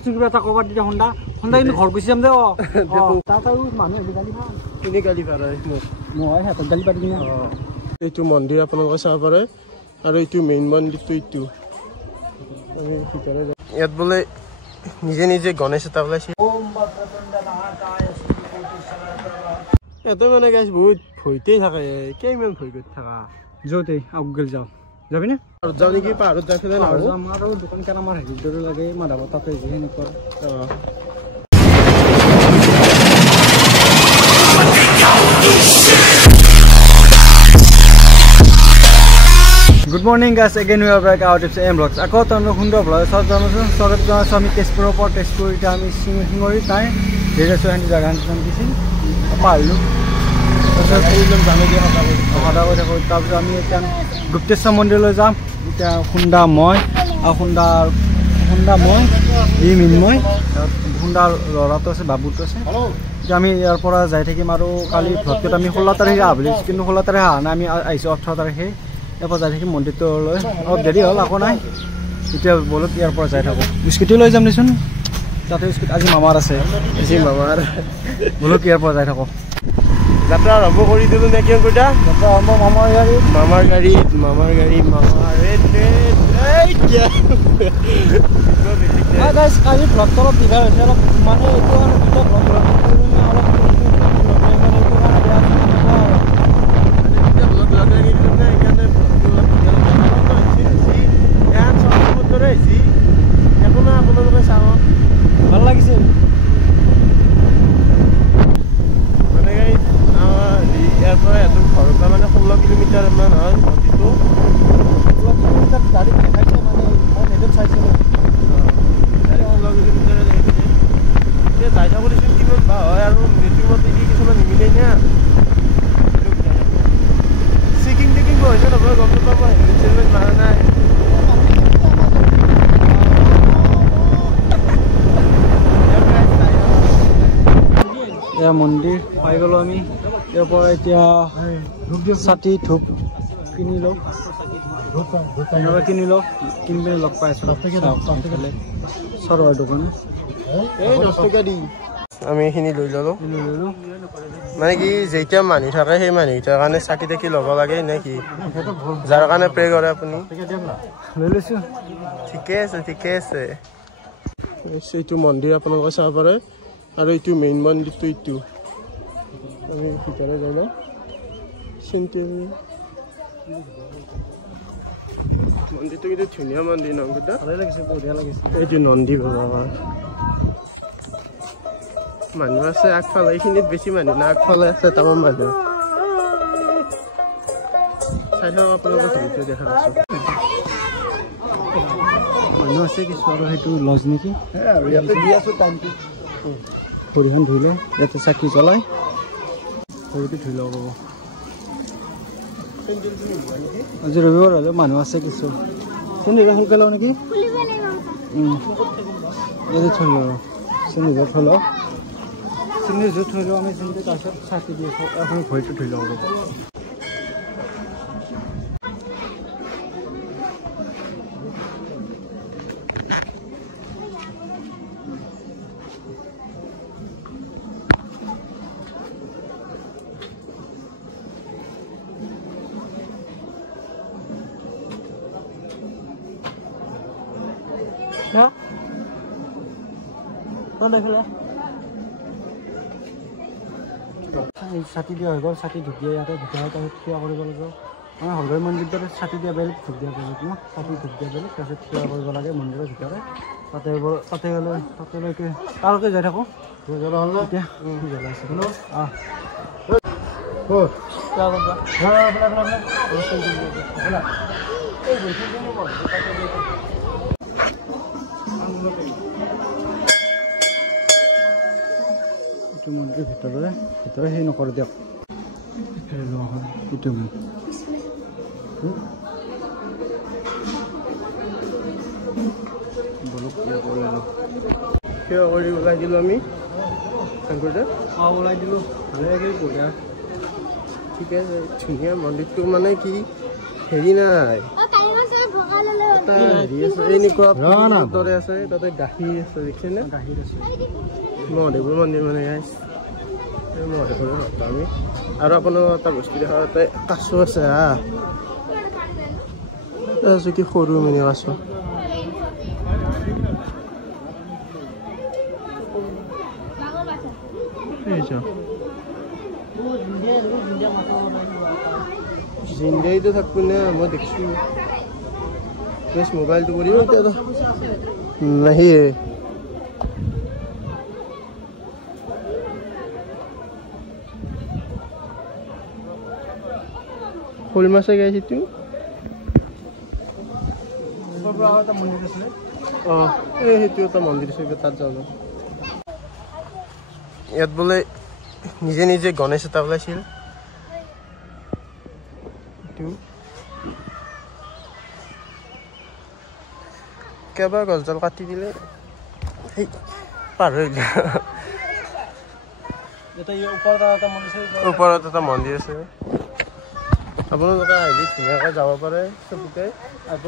কচোন কিবা এটা ক'বাত দিলে হন্দা হন্দা কিন্তু ঘৰ গুচি যাম দে তাত আৰু মানুহে গালি ভা কোনে গালি পাৰে মোক মই হাতত গালি পাৰি কিনে এইটো মন্দিৰ আপোনালোকে চাব পাৰে আৰু এইটো মেইন মন্দিৰটো এইটো আমি ভিতৰত ইয়াত বোলে নিজে নিজে গণেশ এটা ওলাইছে ইয়াতে মানে গাইছ বহুত ভয়তেই থাকে কেইমান ভয় কৰি থাকা য'তে আগল যাওঁ যাবি নে আৰু যাওঁ নেকি পাহাৰত যাই পেলাই আৰু আমাৰ দোকান কেন আমাৰ হেৰি দৰে লাগে মাধৱ তাতে যি সেনেকুৱা Good morning guys, again we are back out of AM Vlogs. Ako tano hundo vlog. So sorry to আমি তেজপুৰৰ পৰা তেজপুৰ এতিয়া আমি সিংহৰি তাই ধীৰে সো হেন জাগা নাম কিছিল পাইলো তাৰপিছত এইজন জানে দিয়া হতা কৰি তাৰপিছত আমি এতিয়া গুপ্তেশ্বৰ মন্দিৰলৈ যাম এতিয়া খুন্দা মই আৰু খুন্দা মই এই মিনময় খুন্দা ল'ৰাটো আছে বাবুটো আছে এতিয়া আমি ইয়াৰ পৰা যাই থাকিম আৰু কালি ভ্লগটোত আমি 16 তাৰিখে আবেলি কিন্তু 16 তাৰিখে অহা নাই আমি আহিছোঁ 18 তাৰিখে ইয়াৰ পৰা যাই থাকিম মন্দিৰটোলৈ অলপ দেৰি হ'ল আকৌ নাই এতিয়া বলক ইয়াৰ পৰা যাই থাকোঁ স্কুটি লৈ যাম দেচোন তাতে স্কুটি আজি মামাৰ আছে মামাৰ বলক ইয়াৰ পৰা যাই থাকোঁ যাত্ৰা আৰম্ভ কৰি দিলোঁ নে কি কৈছা যাত্ৰা আৰম্ভ মামাৰ গাড়ী কালি ভ্লগটো অলপ দীঘল হৈছে অলপ মানে এইটো আৰু দুটা ভ্লগ ভাল লাগিছে মানে ইয়াৰ পৰা এজন ঘৰৰ পৰা মানে 16 কিলোমিটাৰ মান হয় মন্দিৰটো 16 কিলোমিটাৰ গাড়ী দেখাইছে মানে মই নেটত চাইছিলোঁ 16 কিলোমিটাৰ দেখিছে এতিয়া যাই থাকোঁ দেচোন কিমান বা হয় আৰু নেটৱৰ্কত দি কিছুমান নিমিলেই না চেকিং হৈছে নহয় গম নাপাওঁ মই হেলমেট মাৰা নাই মন্দিৰ পাই গ'লো আমি ইয়াৰ পৰা এতিয়া ছাতি ধূপ কিনি লওঁ কিনি পিনি লগ পাই আছোঁ চৰৰ দোকান আমি এইখিনি লৈ ল'লোঁ মানে কি যেতিয়া মানুহ থাকে সেই মানুহকেইটাৰ কাৰণে চাকি তাকি ল'ব লাগে নে কি যাৰ কাৰণে প্ৰে কৰে আপুনি লৈ লৈছোঁ ঠিকে আছে এইটো মন্দিৰ আপোনালোকে চাব পাৰে আৰু এইটো মেইন মন্দিৰটো এইটো আমি ভিতৰত যাই লওঁ মন্দিৰটো কিন্তু ধুনীয়া মন্দিৰ নংকুদা ভালেই লাগিছে বঢ়িয়া লাগিছে এইটো নন্দী ভগৱান মানুহ আছে আগফালে এইখিনিত বেছি মানুহ না আগফালে আছে তামাম মানুহ চাই লওঁ আপোনালোকৰ ভিডিঅ' দেখা পাইছোঁ মানুহ আছে কিছু আৰু সেইটো লজ নেকি আৰু ইয়াতে দি আছোঁ টাইমটো ভৰিখন ধুলে ইয়াতে চাকি জ্বলাই ভৰিটো ধুই ল'ব পাব আজি ৰবিবাৰ হ'লেও মানুহ আছে কিছু চেনিজৰ সোনকালে লওঁ নেকি ইয়াতে থৈ লওঁ চেনিজৰ থৈ লওঁ চেনিজৰ থৈ লওঁ আমি চেনিজৰ তাৰপিছত চাকি দি আছোঁ এখন ভৰিটো ধুই ল'ব পাব No? ¿Dónde es la? ছাতি দিয়া হৈ গ'ল ছাতি ধূপ দিয়া ইয়াতে ভিতৰত আমি থিয় কৰিব লাগিব আমাৰ হলগৈ মন্দিৰতে ছাতি দিয়া বেলেগ ধূপ দিয়া বেলেগ ন ছাতি ধূপ দিয়া বেলেগ তাৰপিছত থিয় কৰিব লাগে মন্দিৰৰ ভিতৰত তাতে গ'লে তাতেলৈকে তালৈকে যাই থাকোঁ এতিয়া জ্বলাইছে এইটো মন্দিৰৰ ভিতৰে সেই নকৰে দিয়ক এইটো থিয় কৰি ওলাই দিলোঁ আমি ওলাই দিলোঁ ভালে লাগিল বঢ়িয়া ঠিকে আছে ধুনীয়া মন্দিৰটো মানে কি হেৰি নাই এটা হেৰি আছে এনেকুৱা দৰে আছে তাতে গাখীৰ আছে দেখিছেনে গাখীৰ আছে মহাদেৱৰ মন্দিৰ মানে গাইছ এই মহাদেৱৰ ভক্ত আমি আৰু আপোনাৰ এটা বস্তু দেখা তাতে কাছু আছে হা আছে কি সৰু মিনি কাছু জিন্দাইতো থাকব না মই দেখছি বেশ মোবাইলটো কৰিও এটা নাহি ফুল মাছে গাইছি তুই মন্দিৰ আছে এই সেইটো এটা মন্দিৰ আছে তাত যাওঁ ইয়াত বোলে নিজে নিজে গণেশ এটা ওলাইছিল কেইবাৰ গছডাল কাটি দিলে সেই পাৰ হৈ গ'ল ওপৰত এটা মন্দিৰ আছে আপোনালোকে আহি ধুনীয়াকৈ যাব পাৰে চবকে আহিব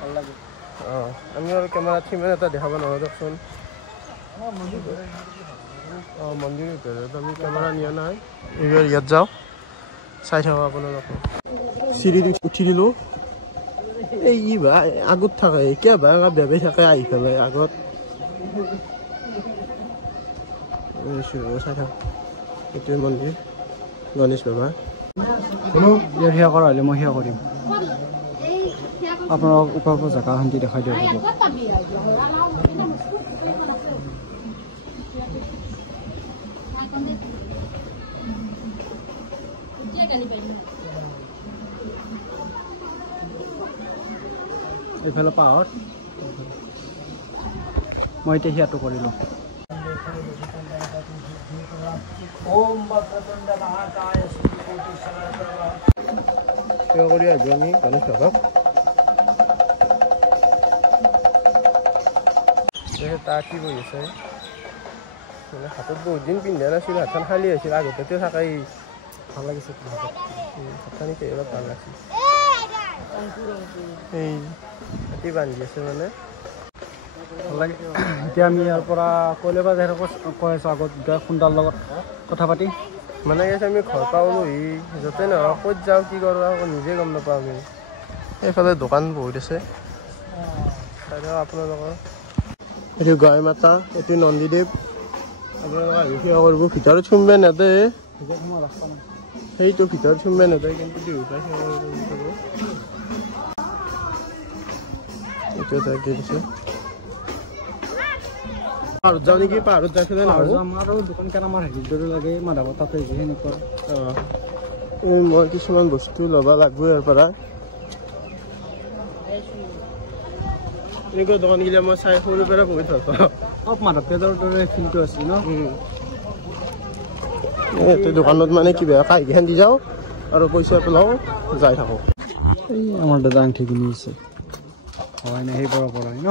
ভাল লাগে আমি আৰু কেমেৰাত সিমান এটা দেখাব নোৱাৰোঁ দিয়কচোন মন্দিৰৰ ভিতৰত আমি কেমেৰা নিয়া নাই এইবাৰ ইয়াত যাওঁ চাই থাকোঁ আপোনালোকে চিৰিটো উঠি দিলোঁ এই ই বা আগত থাকে কিয় বা বেবাই থাকে আহি পেলাই আগত চাই থাক এইটোৱে মন্দিৰ গণেশ বাবা ইয়াৰ সেৱা কৰা হ'লে মই সেৱা কৰিম আপোনালোক ওপৰৰ পৰা জেগা শান্তি দেখাই দিয়ক এইফালে পাহাৰ মই এতিয়া সেৱাটো কৰিলোঁ সেৱা কৰি আহিব আমি গণেশ বাবাক তাৰ কি কৰি আছে মানে হাতত বহুত দিন পিন্ধা নাছিল হাতখন খালী আছিল আগতে থাকাই ভাল লাগিছে হাতখানি অলপ ভাল লাগিছিল এই হাতী বান্ধি আছে মানে ভাল লাগে এতিয়া আমি ইয়াৰ পৰা কলেবা যাই কৈ আছোঁ আগত খুন্দাৰ লগত কথা পাতি মানে আমি ঘৰ পাওঁহি য'তে নহয় ক'ত যাওঁ কি কৰোঁ আকৌ নিজে গম নাপাওঁ আমি এইফালে দোকান বহুত আছে চাই দিয়ক আপোনালোকৰ এইটো গাই মাতা এইটো নন্দীদেৱ আপোনালোকে আহি সেৱা কৰিব ভিতৰত সোমব নেদে সেইটো ভিতৰত সোমব নেদে কিন্তু দুয়োটাই সেৱা কৰিব এইটো এটা গেট আছে পাহাৰত যাওঁ নেকি পাহাৰত যাই পেলাই আমাৰ দোকান কেন আমাৰ হেৰিৰ দৰে লাগে মাধৱ তাতে সেনেকুৱা মই কিছুমান বস্তু ল'ব লাগিব ইয়াৰ পৰা এনেকুৱা দোকানগিলা মই চাই সৰুৰ পৰা বহুত ভাল পাওঁ অলপ মাধৱ পেজৰ দৰে ফিল্ডটো আছে ন দোকানত মানে কিবা কাহিখন দি যাওঁ আৰু পইচা পেলাওঁ যাই থাকোঁ এই আমাৰ দাদা আংঠি কিনি আছে হয় নাই সেইবোৰৰ পৰাই ন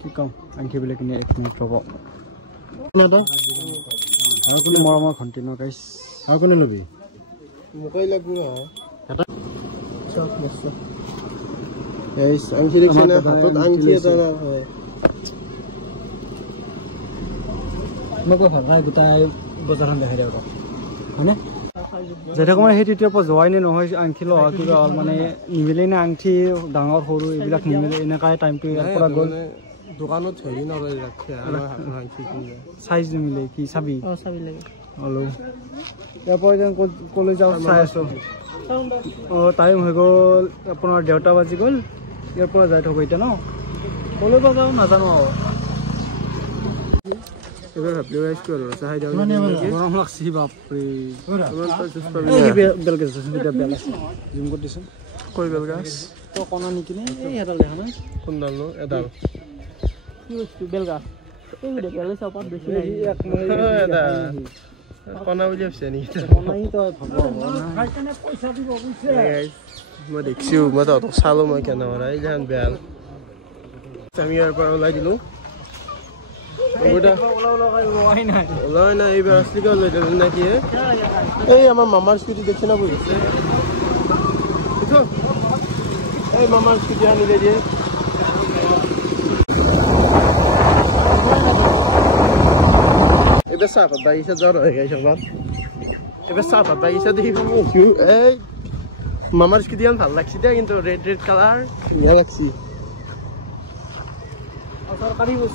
কি কম আংঠিবিলাক কিনি 1 মিনিট ৰ'ব কোনো মৰমৰ ঘণ্টি ন গাইছ আৰু কোনে ল'বি মোকেই লাগিব আংঠি দেখিছেনে হাতত আংঠি এটা হয় মই কৈ ভাল নাই গোটাই বজাৰখন দেখাই দিয়ক হয়নে যাই থাকোঁ মানে সেই তেতিয়াৰ পৰা যোৱাই নে নহয় আংঠি লোৱা কিবা হ'ল মানে নিমিলেই নে আংঠি ডাঙৰ সৰু এইবিলাক নিমিলে এনেকুৱাই টাইমটো ইয়াৰ পৰা গ'ল দোকানত হেৰি নলয় চাইজ নিমিলে কি চাবি চাবি লাগে হলো ইয়াৰ পৰা যেন ক'লৈ যাওঁ চাই আছোঁ টাইম হৈ গ'ল আপোনাৰ 1:30 বাজি গ'ল ইয়াৰ পৰা যাই থাকোঁ এতিয়া ন ক'লৈ বা যাওঁ নাজানো আৰু এবাৰ ভাবিলোঁ ৰাইজটো আৰু চাই দিওঁ গৰম লাগছি বাপৰে বেল গছ বেল আছে জুম কৰি দিছোঁ কৈ বেল গাছ তই কণা নিকিনে এই এডাল দেখা নাই কোনডাল নো এডাল কি বস্তু বেলগা এই বেল চাপাত বেছি কণা বুলি ভাবিছে নেকি মই দেখিছোঁ মই তহঁতক চালোঁ মই কেনেকুৱা এইখন বেল আমি ইয়াৰ পৰা ওলাই দিলোঁ ওলাই নাই এইবাৰ আছলিকে ওলাই দিলোঁ নেকি এই আমাৰ মামাৰ স্কুটি দেখি না বহিছে এই মামাৰ স্কুটি আনিলে দিয়ে এবার চাহপাত বাগিচা জ্বর হয়ে গেছে আমার এবার চাহপাত বাগিচা দেখি এই মামার স্কুটি ভাল লাগছে দেয় কিন্তু রেড রেড কালার ধুনীয়া লাগছে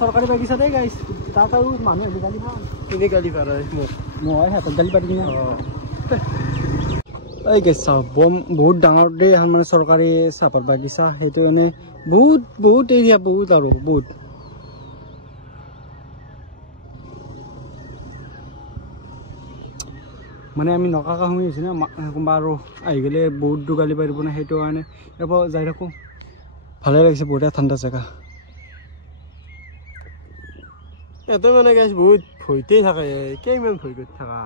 সরকারি বাগিচা দেই গাইছ তাত আৰু মানুহ গালি পাওঁ কিনে গালি পাৰে মোক মই হাতত গালি পাৰি কিনে এই গাইছ চাহ বহুত ডাঙৰ দেই এখন মানে চৰকাৰী চাহপাত বাগিচা সেইটো মানে বহুত এৰিয়া বহুত আৰু বহুত মানে আমি নকাকা শুনি আছোঁ না কোনোবা আৰু আহি গ'লে বহুত দূৰ গালি পাৰিব না সেইটো কাৰণে ইয়াৰ পৰা যাই থাকোঁ ভালে লাগিছে বহুত ঠাণ্ডা জেগা ইয়াতে মানে গাইছ বহুত ভয়তেই থাকে কেইমান ভয় কৰি থাকা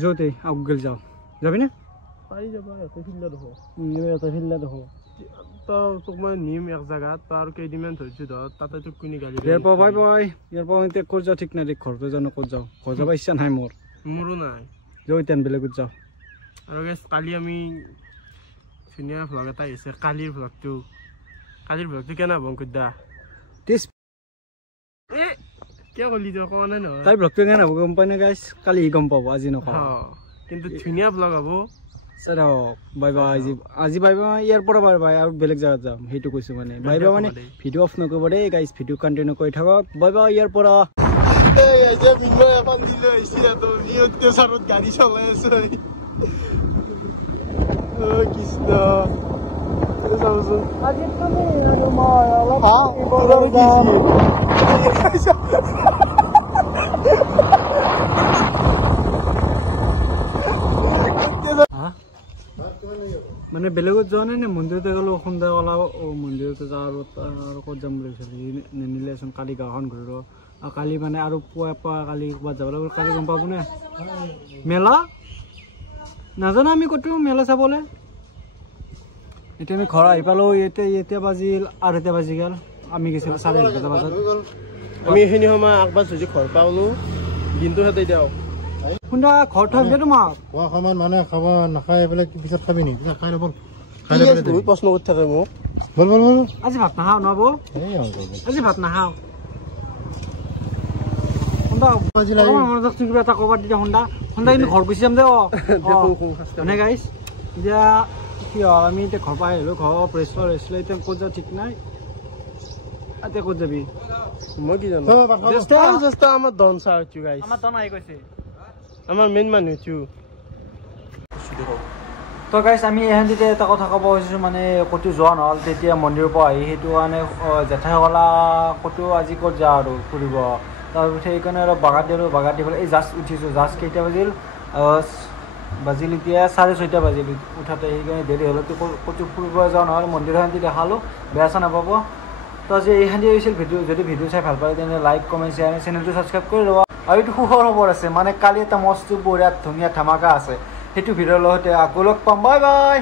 য'তে আগুগেল যাওঁ যাবিনে পাৰি যাব ইয়াতে ফিল্ডত দেখো ইয়াতে ফিল্ডত দেখো তোক মই নিম এক জেগাত তই আৰু কেইদিনমান ধৰিছোঁ ধৰ তাতে তোক কোনে গালি ইয়াৰ পৰা বাই বাই ইয়াৰ পৰা এতিয়া ক'ত যাওঁ ঠিক নাই দেই ঘৰতে জানো ক'ত যাওঁ ঘৰ যাব ইচ্ছা নাই মোৰো নাই যাওঁ এতিয়া বেলেগত যাওঁ আৰু গাইছ কালি আমি ধুনীয়া ভ্লগ এটা আহিছে কালিৰ ভ্লগটো কেনে হ'ব অংকুদা কিয় ক'লি তই কোৱা নাই নহয় তাই ভ্লগটো কেনে হ'ব গম পাই নে গাইছ কালি গম পাব আজি নকওঁ কিন্তু ধুনীয়া ভ্লগ হ'ব চাৰ বাই বাই আজি বাই বাই ইয়াৰ পৰা বাই বাই আৰু বেলেগ জেগাত যাম সেইটো কৈছোঁ মানে বাই বাই মানে ভিডিঅ' অফ নকৰিব দেই গাইছ ভিডিঅ' কণ্টিনিউ কৰি থাকক বাই বাই ইয়াৰ পৰা গাড়ী চলাই আছে কৃষ্ণ মানে বেলেগত যোৱা নাই নে মন্দিৰতে গ'লো সন্ধিয়া ক'লা মন্দিৰতে যাওঁ আৰু ক'ত যাম বুলি ভাবিছিলোঁ নিনিলেচোন কালি গাঁওখন ঘূৰিব আৰু কালি মানে আৰু পুৱা কালি ক'ৰবাত যাব লাগিব কালি গম পাব নে মেলা নাজানো আমি ক'তো মেলা চাবলৈ এতিয়া আমি ঘৰ আহি পালোঁ এতিয়া বাজিল আৰু এতিয়া বাজি গ'ল আমি গৈছিলোঁ 11:30 বজাত আমি এইখিনি সময় আগবাৰ যদি ঘৰ পালোঁ দিনটো সিহঁতে দিওঁ শুনা ঘৰ থৈ দিয়ে তোমাক খোৱা সময়ত মানুহে খাব নাখায় এইবিলাক পিছত খাবি নেকি খাই ল'ব বহুত প্ৰশ্ন কৰি থাকে মোক বল বল বল আজি ভাত নাখাওঁ ন বৌ আজি ভাত নাখাওঁ কিবা এটা ক'ৰবাত তেতিয়া সন্ধ্যা কিন্তু ঘৰ গুচি যাম দে মানে গাইছ এতিয়া কি হয় আমি এতিয়া ঘৰ পাই আহিলোঁ ঘৰ প্ৰেছ লৈছিলোঁ এতিয়া ক'ত যাওঁ ঠিক নাই এতিয়া ক'ত যাবি মই কি জানো আমাৰ দন চাহ গাইছ আমাৰ দন আহি গৈছে আমাৰ মেইন মানুহ তো গাইছ আমি এহেঁতিতে এটা কথা ক'ব খুজিছোঁ মানে ক'তো যোৱা নহ'ল তেতিয়া মন্দিৰৰ পৰা আহি সেইটো কাৰণে জেঠাইসকলা ক'তো আজি ক'ত যাওঁ আৰু ফুৰিব তাৰপিছত সেইকাৰণে অলপ বাগাত দি পেলাই এই জাষ্ট উঠিছোঁ জাষ্ট কেইটা বাজিল এতিয়া 6:30 বাজিল উঠাতে সেইকাৰণে দেৰি হ'ল ক'তো ফুৰিব যাওঁ নহ'লে মন্দিৰৰ শান্তি দেখালোঁ বেয়া চা নাপাব তো আজি এই শান্তি হৈছিল যদি ভিডিঅ' চাই ভাল পায় তেনে লাইক কমেণ্ট শ্বেয়াৰ চেনেলটো ছাবস্ক্ৰাইব কৰি ল'ব আৰু এইটো সুখৰ খবৰ আছে মানে কালি এটা মস্ত বঢ়িয়া ধুনীয়া ধামাকা আছে সেইটো ভিডিঅ'ৰ লগতে আকৌ লগ পাম বাই বাই